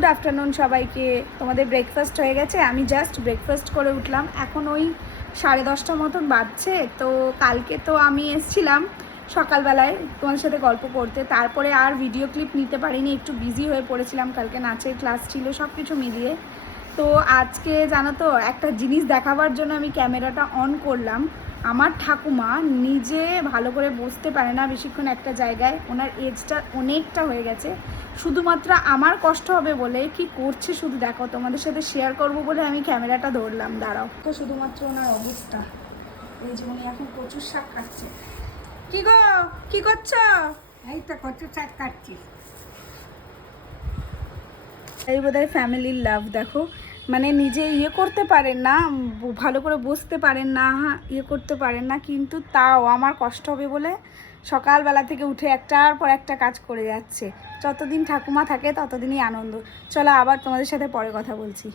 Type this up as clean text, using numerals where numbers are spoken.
Good afternoon সবাইকে। তোমাদের breakfast হয়ে গেছে? আমি জাস্ট ব্রেকফাস্ট করে উঠলাম, এখন ওই 10:30 মতন বাজছে। তো কালকে তো আমি এসছিলাম সকালবেলায় তোমাদের সাথে গল্প করতে, তারপরে আর ভিডিও ক্লিপ নিতে পারিনি, একটু বিজি হয়ে পড়েছিলাম, কালকে নাচের ক্লাস ছিল, সব কিছু মিলিয়ে। তো আজকে জানো তো একটা জিনিস দেখাবার জন্য আমি ক্যামেরাটা অন করলাম। আমার ঠাকুমা নিজে ভালো করে বসতে পারে না বেশিক্ষণ একটা জায়গায়, ওনার এজটা অনেকটা হয়ে গেছে। শুধুমাত্র আমার কষ্ট হবে বলে কি করছে শুধু দেখো, তোমাদের সাথে শেয়ার করব বলে আমি ক্যামেরাটা ধরলাম, দাঁড়াও। তো শুধুমাত্র ওনার অবস্থা এই যে উনি এখন কচুর শাক কাটছে। কি গো, কি করছো? এই তো কচু শাক কাটছি। এই বোধহয় ফ্যামিলির লাভ, দেখো মানে নিজে ইয়ে করতে পারেন না, ভালো করে বসতে পারেন না, ইয়ে করতে পারেন না, কিন্তু তাও আমার কষ্ট হবে বলে সকালবেলা থেকে উঠে একটার পর একটা কাজ করে যাচ্ছে। যতদিন ঠাকুমা থাকে ততদিনই আনন্দ। চলো আবার তোমাদের সাথে পরে কথা বলছি।